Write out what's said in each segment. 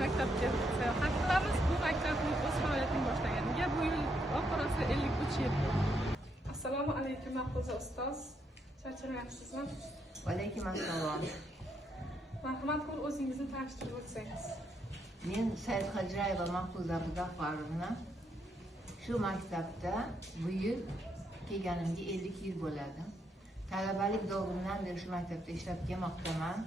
maktabga sayohat qilamiz. Bu maktabning o'z faoliyatini boshlaganiga bu yil oxirasi 53 yil bo'ldi. Assalomu alaykum Mahfuza ustoz. Charchamayapsizmi? Va alaykum assalom. Marhamat qilib o'zingizni tanishtirib o'tsangiz. Men Said Hajrayeva Mahfuza Muzaffarovna. Shu maktabda bu yil kelganimga 50 yil bo'ladi. Talabalik davrimdan beri shu maktabda ishlab kelmoqdaman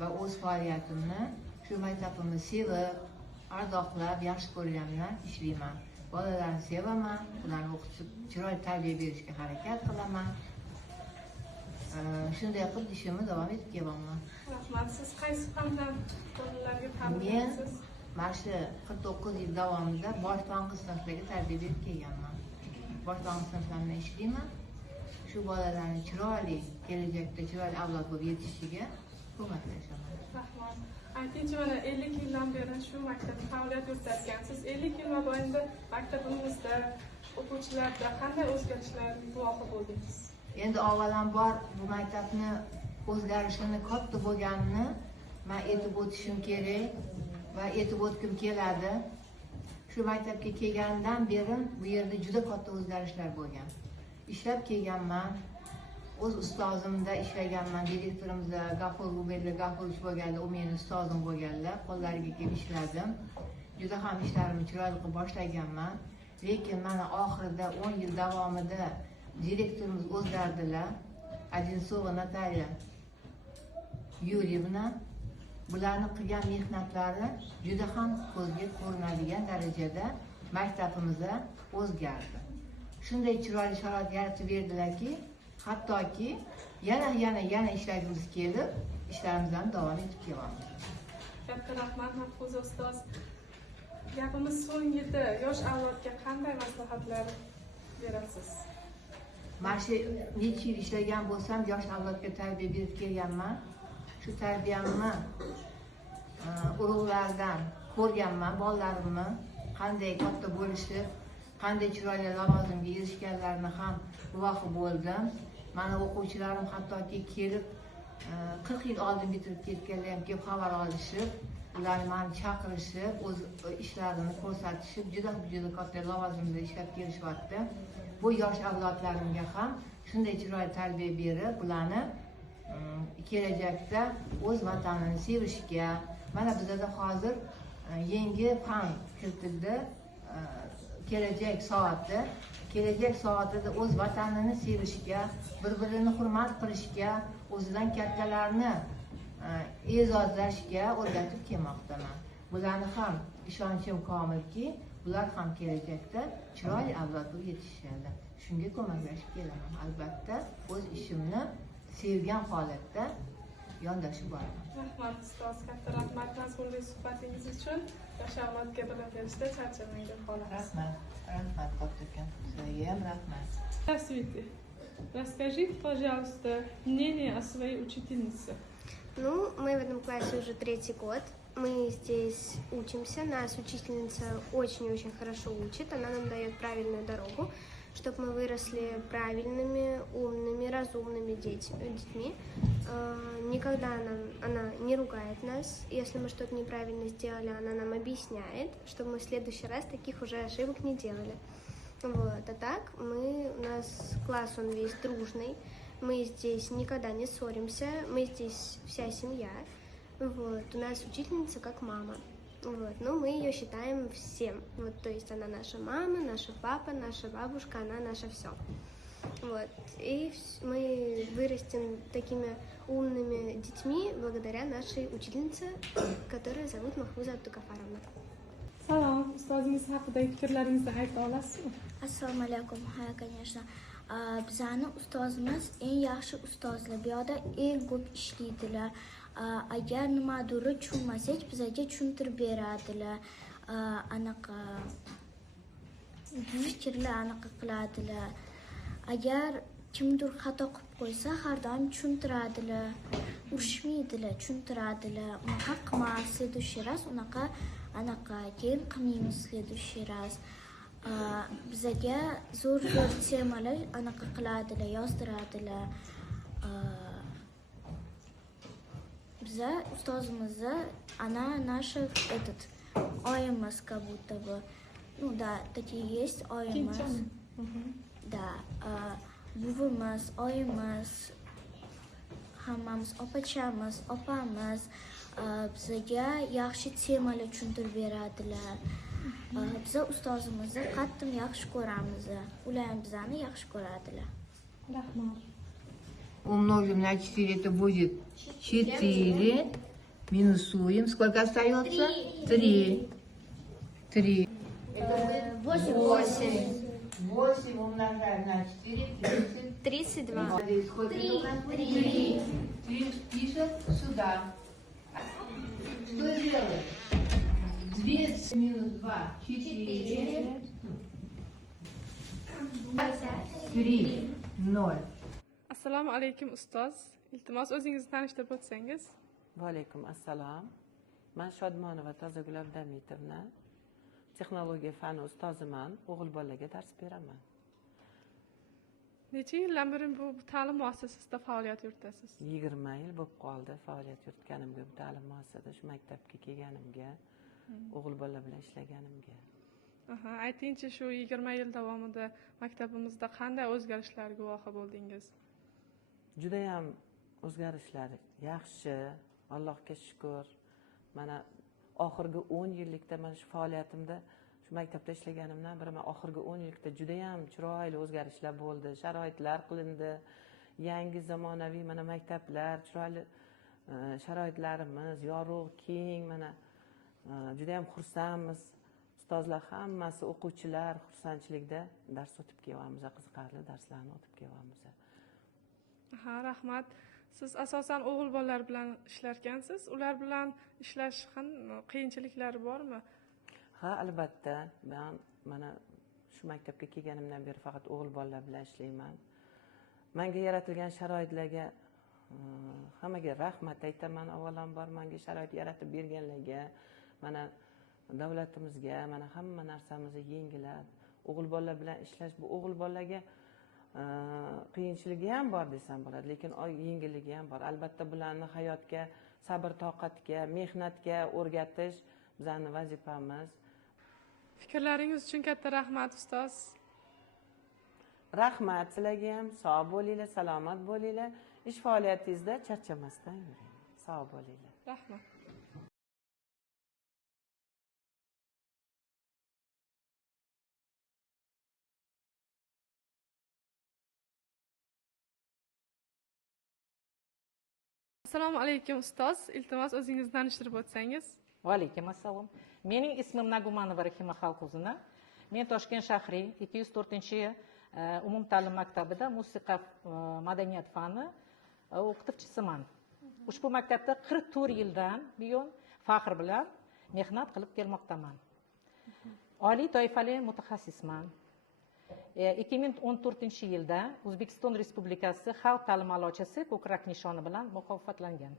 va o'z faoliyatimni shu maktabimni sevib, ardoqlab, yaxshi ko'rganimdan ishlayman. Bolalarni sevaman, ularni o'qitib, chiroyli tarbiya berishga harakat qilaman. Shunday qilib ishimni davom etib kelaman. Rahmat. Siz qaysi fandan bolalarga ta'lim berasiz? Mana shu 49 yil davomida boshlang'ich sinflarga tarbiya berib kelganman. Boshlang'ich sinflarda ishlayman. Shu bolalarni chiroyli, kelajakda chiroyli avlod bo'lib yetishishiga ko'maklashaman. Rahmat. Aytingchi, mana 50 yildan beri shu maktabda faoliyat yuritayotgansiz. 50 yil mobaynida maktabimizda o'quvchilarda qanday o'zgarishlarga guvohi bo'ldingiz? Endi avvalambor bu maktabni o'zgarishini katta bo'lganini men aytib o'tishim kerak va aytib o'tgim keladi. Shu maktabga kelgandan beri bu yerda juda katta o'zgarishlar bo'lgan. Ishlab kelganman, o'z ustozimda ishlaganman, direktorimizda G'afur G'afurov bo'lganda, u meni ustozim bo'lganlar, qo'llariga kelib ishladim. Juda ham ishlarimni chiroyli qilib boshlaganman. Lekin mana oxirida 10 yil davomida direktorimiz o'zgardilar. Одинцова Наталья Yuriyevna. Bularning qilgan mehnatlari juda ham ko'zga ko'rinadigan darajada maktabimizda o'zgardi. Shunday chiroyli sharoit yaratib berdilarki, hattoki yana ishlagimiz kelib, ishlarimizdan davom etib kelamiz. Katta rahmat Mahfuza ustoz. Gapimiz so'ngida yosh avlodga qanday maslahatlar berasiz? Mana shu necha yil ishlagan bo'lsam, yosh avlodga tarbiya berib kelganman. Shu tarbiyamni urug'lardan ko'rganman, bolalarimni qanday katta bo'lishib, qanday chiroyli lavozimga erishganlarini ham guvohi bo'ldim. Mana o'quvchilarim hattoki kelib 40 yil oldin bitirib ketganlar ham kelib xabar olishib, ularni meni chaqirishib, o'z ishlarini ko'rsatishib, juda katta lavozimda ishlab kelishyapti. Bu yosh avlodlarimga ham shunday chiroyli tarbiya berib, ularni kelajakda o'z vatanini sevishga, mana bizda hozir yangi fan kiritildi, kelajak soatida o'z vatanini sevishga, bir-birini hurmat qilishga, o'zidan kattalarni e'zozlashga o'rgatib kelmoqdaman. Bularni ham ishonchim komilki, ular ham kelajakda chiroyli avlod bo'lib yetishadi. Shunga ko'maklashib kelaman. Albatta, o'z ishimni sevgan holatda yondashib boraman. Rahmat ustoz, katta rahmat mazmunli suhbatingiz uchun. Yosh avlodga bilim berishda charchamang deb qolamiz. Rahmat kattakon. Sizga ham rahmat. Здравствуйте. Расскажите, пожалуйста, мнение о своей учительнице. Ну, мы в этом классе уже 3-й год. Мы здесь учимся. Нас учительница очень-очень хорошо учит. Она нам дает правильную дорогу, чтобы мы выросли правильными, умными, разумными детьми. Никогда она не ругает нас. Если мы что-то неправильно сделали, она нам объясняет, чтобы мы в следующий раз таких уже ошибок не делали. Вот. А так, у нас класс, он весь дружный. Мы здесь никогда не ссоримся. Мы здесь вся семья. Вот. У нас учительница как мама. Вот. Но мы ее считаем всем. Вот. То есть она наша мама, наша папа, наша бабушка, она наше все. Вот. И мы вырастем такими умными детьми благодаря нашей учительнице, которая зовут Mahfuza Abdugafarovna. Salom, ustozingiz haqidagi fikrlaringizni ayta olasizmi? Assalomu alaykum. Ha, конечно. Bizani ustozimiz eng yaxshi ustozlar. Bu yerda eng ko'p ishlaydilar. Agar nimadir tushunmasak, bizga tushuntirib beradilar. Anaqa fikrlar anaqa qiladilar. Agar kimdir xato qilib qo'ysa, har doim tushuntiradilar. Urishmaydilar, tushuntiradilar. Unaqa qilmas, следующий раз unaqa anaqa keyin qilmaymiz следующий раз. Bizga zo'r temalar anaqa qiladilar, yozdiradilar. biza ustozimizni она наша этот oyimiz как будто бы. Ну да, такие есть oyimiz. Да, buvimiz, oyimiz, hammamiz, opachamiz, opamiz bizga yaxshi temalar tushuntirib beradilar. Biza ustozimizni qattiq yaxshi ko'ramiz. Ular ham bizani yaxshi ko'radilar. Rahmat. Умножим на 4, это будет 4. Минусуем. Сколько остается? 3. 3. 8 умножаем на 4. 32. Сколько? 3. 3 пишем сюда. Что делаем? 200 минус 2. 4. 3. 0. Assalomu alaykum ustoz. Iltimos o'zingizni tanishtirib o'tsangiz. Va alaykum assalom. Men Shodmonova Tozagul Abdamitovna, texnologiya fani ustoziman, o'g'il bolalarga dars beraman. Necha yildan beri bu ta'lim muassasasida faoliyat yuritasiz? 20 yil bo'lib qoldi faoliyat yuritganimga, bu ta'lim muassasasida shu maktabga kelganimga, o'g'il bolalar bilan ishlaganimga. Aha, aytingchi, shu 20 yil davomida maktabimizda qanday o'zgarishlarga guvohi bo'ldingiz? Juda ham o'zgarishlar yaxshi, Allohga shukr. Mana oxirgi 10 yillikda mana shu faoliyatimda shu maktabda ishlaganimdan beri men oxirgi 10 yillikda juda ham chiroyli o'zgarishlar bo'ldi. Sharoitlar qilindi. Yangi zamonaviy mana maktablar, chiroyli sharoitlarimiz, yorug', keng, mana juda ham xursandmiz. Ustozlar hammasi, o'quvchilar xursandchilikda dars o'tib kelyapmiz, qiziqarli darslarni o'tib kelyapmiz. Ha, rahmat. Siz asosan o'g'il bolalar bilan ishlarkansiz. Ular bilan ishlash qiyinchiliklari bormi? Ha, albatta. Men mana shu maktabga kelganimdan beri faqat o'g'il bolalar bilan ishlayman. Menga yaratilgan sharoitlarga hammaga rahmat aytaman. Avvalambor menga sharoit yaratib berganlarga, mana davlatimizga, mana hamma narsamizni yengilab, o'g'il bolalar bilan ishlash, bu o'g'il bolalarga qiyinchiligi ham bor desam bo'ladi, lekin yengilligi ham bor. Albatta bularni hayotga, sabr toqatga, mehnatga o'rgatish bizning vazifamiz. Fikrlaringiz uchun katta rahmat ustoz. Rahmat sizlarga ham. Sog' bo'linglar, salomat bo'linglar. Ish faoliyatingizda charchamasdan yuring. Sog' bo'linglar. Rahmat. Assalomu alaykum ustoz. Iltimos o'zingizni tanishtirib o'tsangiz. Va alaykum assalom. Mening ismim Nagumanova Rahima Xalquzina. Men Toshkent shahri 204 umumta'lim maktabida musiqa madaniyat fani o'qituvchisiman. Ushbu maktabda 44 yildan buyon faxr bilan mehnat qilib kelmoqdaman. Oliy toifali mutaxassisman. 2014 yilda O'zbekiston Respublikasi Xalq ta'limi a'lochisi ko'krak nishoni bilan mukofotlangan.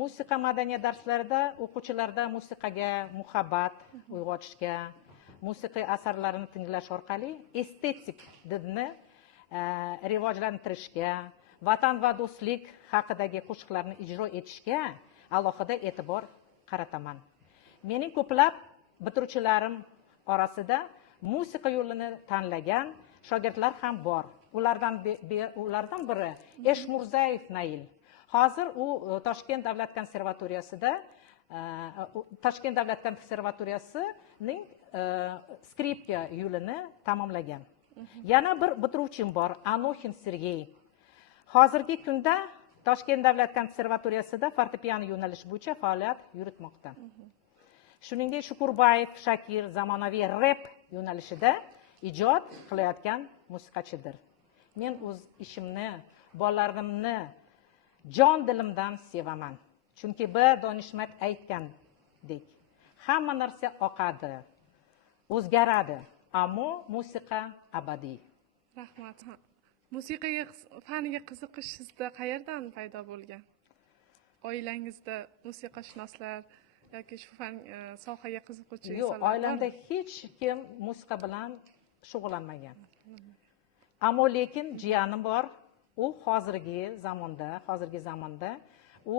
Musiqa madaniyat darslarida o'quvchilarda musiqaga muhabbat uyg'otishga, musiqiy asarlarni tinglash orqali estetik didni rivojlantirishga, vatan va do'stlik haqidagi qo'shiqlarni ijro etishga alohida e'tibor qarataman. Mening ko'plab bitiruvchilarim orasida musiqa yo'lini tanlagan shogirdlar ham bor. Ulardan biri Eshmurzayev Nail. Hozir u Toshkent davlat konservatoriyasining skripka yo'lini tamomlagan. Yana bir bitiruvchim bor, Anoxin Sergey. Hozirgi kunda Toshkent davlat konservatoriyasida fortepiano yo'nalishi bo'yicha faoliyat yuritmoqda. Shuningdek, Shukurbayev Shakir zamonaviy rep yo'nalishida ijod qilayotgan musiqachidir. Men o'z ishimni, bolalarimni jon dilimdan sevaman. Chunki bir donishmand aytgandek, hamma narsa oqadi, o'zgaradi, ammo musiqa abadiy. Rahmat. Musiqaga, faniga qiziqish sizda qayerdan paydo bo'lgan? Oilangizda musiqashunoslar yoki shu fan sohaga qiziquvchi insonlar? Yo'q, oilamda hech kim musiqa bilan shug'ullanmagan. Ammo lekin jiyanim bor, u hozirgi zamonda u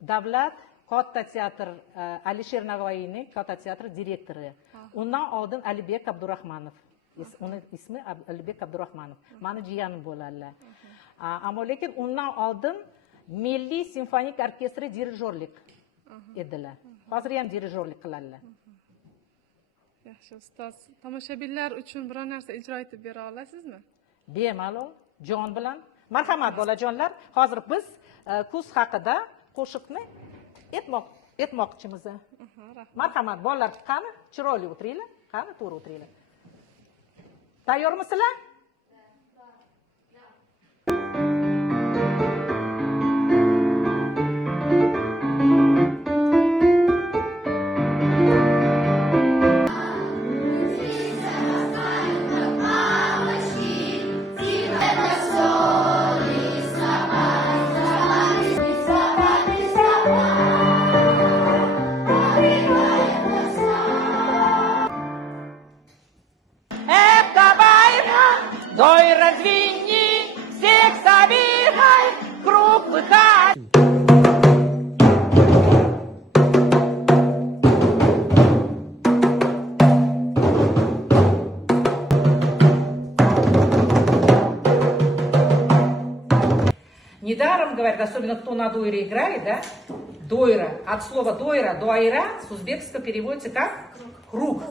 davlat katta teatr Alisher Navoiyning katta teatr direktori. Undan oldin Alibek Abdurahmanov. Uni ismi Alibek Abdurahmanov. Mani jiyanim bo'ladilar. Ammo lekin undan oldin Milliy simfonik orkestri dirijorlik edilar. Hozir ham dirijorlik qiladilar. Yaxshi ustoz, tomoshabinlar uchun biror narsa ijro etib bera olasizmi? Bemalol, jon bilan. Marhamat bolajonlar, hozir biz kuz haqida qo'shiqni aytmoqchimiz. Marhamat bolalar, qani chiroyli o'tiringlar, qani to'g'ri o'tiringlar. Tayyormisizlar? Дойра звенни, всех собирай, круг выходи. Недаром говорят, особенно кто на дойре играет, да? Дойра. От слова дойра, дуайра с узбекского переводится как круг.